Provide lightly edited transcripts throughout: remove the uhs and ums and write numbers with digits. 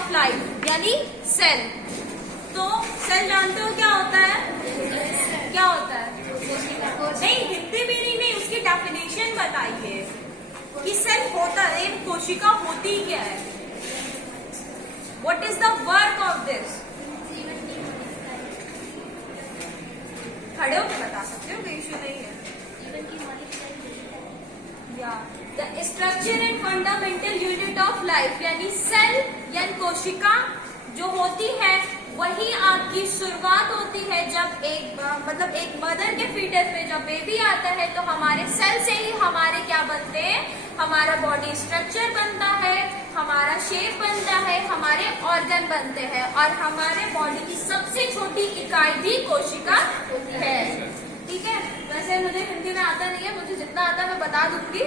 Of life यानी cell. तो cell जानते हो क्या होता है? क्या होता है? नहीं, हिंदी में नहीं, उसकी डेफिनेशन बताइए कि सेल होता है, कोशिका होती क्या है? What is the work of this? खड़े होकर बता सकते हो, कोई इश्यू नहीं है। The structure and fundamental unit of life यानी सेल यानी कोशिका जो होती है वही आपकी शुरुआत होती है जब एक मदर के फीटस में जब बेबी आता है तो हमारे सेल से ही हमारे क्या बनते हैं? हमारा बॉडी स्ट्रक्चर बनता है, हमारा शेप बनता है, हमारे ऑर्गन बनते हैं और हमारे बॉडी की सबसे छोटी इकाई भी कोशिका है। ठीक है, वैसे मुझे हिंदी में आता नहीं है, मुझे जितना आता है मैं बता दूंगी,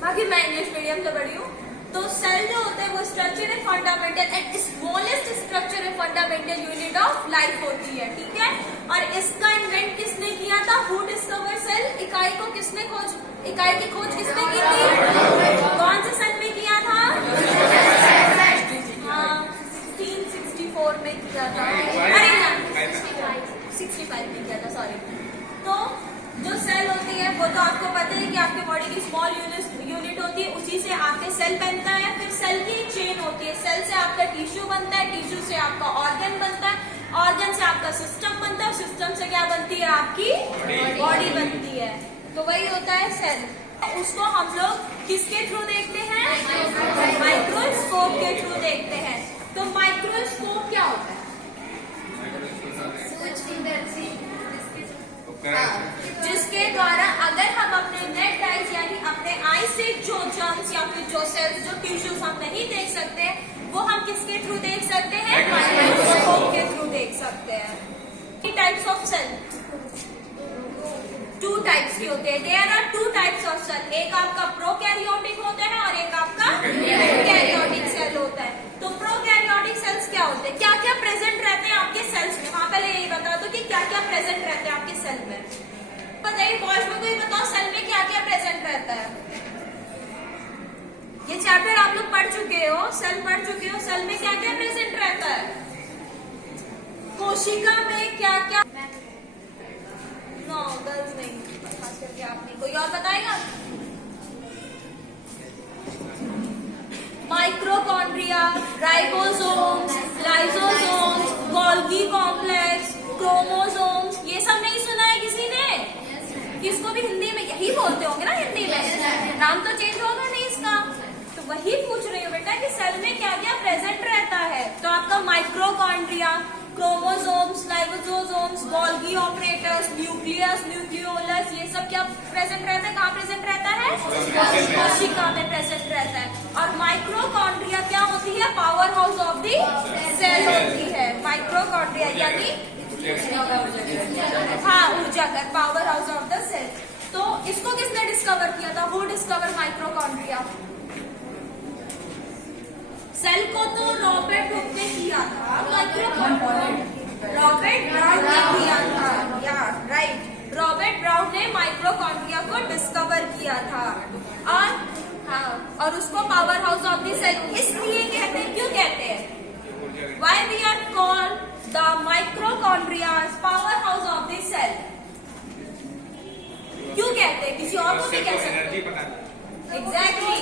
बाकी मैं इंग्लिश मीडियम से पढ़ी हूँ। तो सेल जो होता है वो structure and fundamental and smallest structure and fundamental unit of life होती है। ठीक है, और इसका इन्वेंट किसने किया था? Who discover cell? इकाई की खोज किसने की थी? कौन से सन में किया था? हाँ, 1664 में किया था। अरे ना, 65 में किया था, सॉरी। तो जो सेल होती है वो तो आपको पता है कि आपके बॉडी की स्मॉल यूनिट होती है, उसी से आपके सेल बनता है। फिर सेल की चेन होती है, सेल से आपका टिश्यू बनता है, टिश्यू से आपका ऑर्गन बनता है, ऑर्गन से आपका सिस्टम बनता है, सिस्टम से क्या बनती है? आपकी बॉडी बनती है। तो वही होता है सेल। उसको हम लोग किसके थ्रू देखते हैं? माइक्रोस्कोप के थ्रू देखते हैं। तो माइक्रोस्कोप क्या होता है? जिसके द्वारा अगर हम अपने नेट आइज यानी अपने आई से जो जर्म्स या फिर जो सेल्स जो टिश्यूज हम नहीं देख सकते वो हम किसके थ्रू देख सकते हैं? माइक्रोस्कोप के थ्रू देख सकते हैं। टाइप्स ऑफ सेल 2 टाइप्स के होते हैं। There are 2 types of cell. एक आपका प्रोकैरियोटिक होता है और एक आपका यूकैरियोटिक सेल होता है। तो प्रोकैरियोटिक सेल्स क्या होते हैं? क्या क्या प्रेजेंट रहते हैं आपके सेल्स में? वहां पहले यही बता दो कि क्या क्या प्रेजेंट रहते हैं आपके सेल में। बताइए बॉयज में, कोई बताओ सेल में क्या क्या प्रेजेंट रहता है? ये चैप्टर आप लोग पढ़ चुके हो, सेल पढ़ चुके हो। सेल में क्या क्या प्रेजेंट रहता है? कोशिका में क्या क्या? नो गर्ल्स नहीं, खास करके आप नहीं। कोई और बताएगा? माइक्रोकॉन्ड्रिया, ribosomes, lysosomes, Golgi complex, chromosomes, ये सब नहीं सुना है किसी ने? किसको भी हिंदी में यही बोलते होंगे ना, हिंदी में नाम तो चेंज होगा नहीं इसका। तो वही पूछ रही हूँ बेटा कि सेल में क्या क्या प्रेजेंट रहता है। तो आपका माइक्रोकॉन्ड्रिया, chromosomes, lysosomes, Golgi operators, nucleus, nucleolus, ये सब क्या प्रेजेंट रहता है? कहाँ प्रेजेंट रहता है? कोशिका में प्रेजेंट रहता है। और माइक्रोकॉन्ड्रिया क्या होती है? Powerhouse of the cell होती है माइक्रोकॉन्ड्रिया, यानी हाँ, ऊर्जा घर, powerhouse of the cell. तो इसको किसने डिस्कवर किया था? Who discover माइक्रोकॉन्ड्रिया? सेल को तो रॉबर्ट हुक ने किया था, माइक्रोकॉन्ड्रिया रॉबर्ट ब्राउन ने किया था। या राइट, रॉबर्ट ब्राउन ने माइक्रोकॉन्ड्रिया को डिस्कवर किया था। और हाँ, और उसको powerhouse of the cell इसलिए कहते हैं, क्यों कहते हैं? Why we are called the mitochondria powerhouse of the cell? क्यों कहते हैं? किसी और को भी कह सकते हैं। एग्जैक्टली,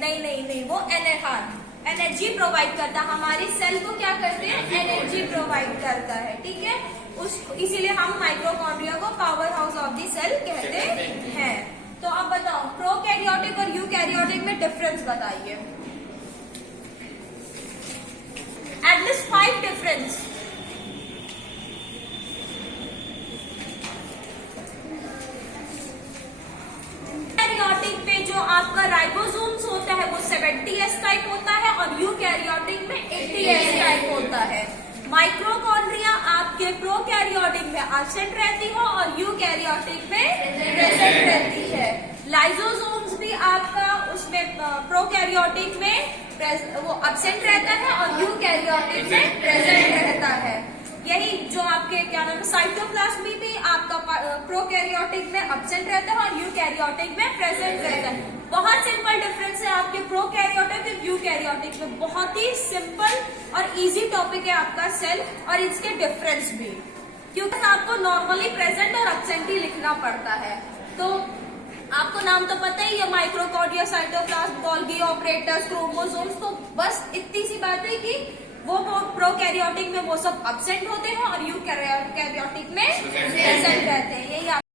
नहीं, वो एनर्जी प्रोवाइड करता है। हमारी सेल को क्या करते हैं? एनर्जी प्रोवाइड करता है। ठीक है, इसीलिए हम माइक्रोकॉन्ड्रिया को powerhouse of the cell कहते हैं। तो अब बताओ प्रोकैरियोटिक और यूकैरियोटिक में डिफरेंस बताइए। At least 5 difference. कैरियोटिक में जो आपका राइबोसोम्स होता है वो 70S टाइप होता है और यूकैरियोटिक में 80S टाइप होता है। माइक्रोकॉन्ड्रिया आपके प्रोकैरियोटिक में एब्सेंट रहती है और यूकैरियोटिक में प्रेजेंट रहती है। लाइसोसोम्स भी आपका उसमें प्रोकैरियोटिक में वो एब्सेंट रहता है और यूकैरियोटिक में प्रेजेंट रहता है। यही जो आपके क्या नाम है साइटोप्लाज्म भी आपका प्रोकैरियोटिक में एब्सेंट रहता है और यूकैरियोटिक में प्रेजेंट रहता है। बहुत सिंपल डिफरेंस है आपके प्रोकैरियोटिक और यूकैरियोटिक में। बहुत ही सिंपल और इजी टॉपिक है आपका सेल और इसके डिफरेंस भी, क्योंकि आपको नॉर्मली प्रेजेंट और एब्सेंट ही लिखना पड़ता है। तो आपको नाम तो पता ही है, माइक्रोकॉर्डिया, साइटोप्लाज्म, गोल्गी ऑपरेटर्स, क्रोमोसोम्स। तो बस इतनी सी बात है कि वो प्रोकैरियोटिक में वो सब एब्सेंट होते हैं और यूकैरियोटिक में प्रेजेंट रहते हैं। यही